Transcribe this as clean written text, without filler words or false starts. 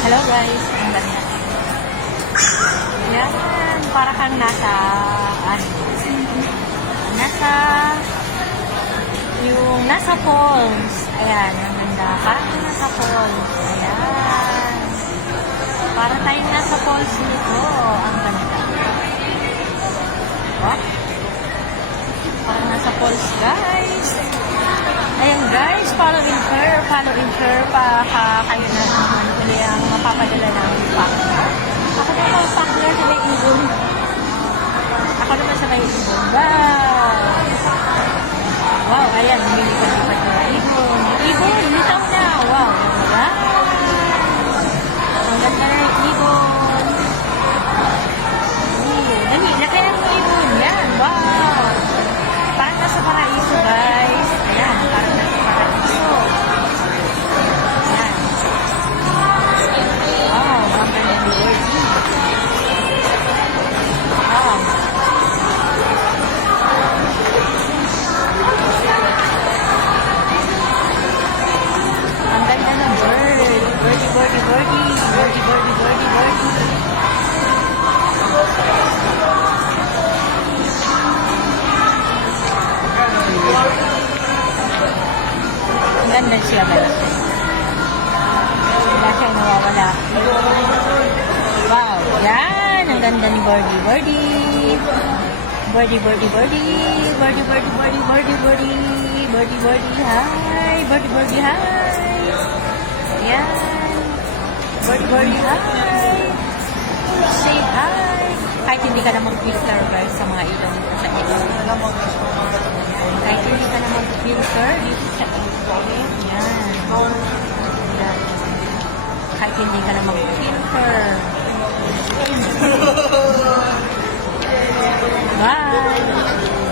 Hello guys, ang ganda. Yan, para kang nasa, nasa, yung nasa falls. Ayan, ang ganda. Para kang nasa falls. Ayan. Para tayong nasa falls nito. Ang ganda. What? Parang nasa falls, guys. Ayan guys, follow in her pa kayo na naman uli ang mapapadala ng pack. Ako naman ang pack na sa may ibon. Ako naman sa may ibon. Wow, ayan, lumilipad-lipad na ibon. Ibon, litaw na. Wow, wow. Ang ganda na yung ibon. Dali, laki na yung ibon. Yan, wow. Parang nasa paraiso, guys. Ayan, parang nasa paraiso. Ayan. Wow, ang ganda ni Lordy. Wow. Ang ganda ng bird. Birdie, birdie, birdie. Birdie, birdie, birdie, birdie. Ang ganda siya guys. Wala siyang nawawala. Wow. Yan. Ang ganda ni Birdie. Birdie. Birdie, birdie, birdie. Birdie, birdie, birdie, birdie, birdie. Birdie, birdie, hi. Birdie, birdie, hi. Yan. Birdie, birdie, hi. Say hi. Kahit hindi ka na mag-filter guys sa mga ilong sa ilong. Kahit hindi ka na mag-filter dito sa ilong. Yan. Yan. Kahit hindi ka na mag-filter. Bye!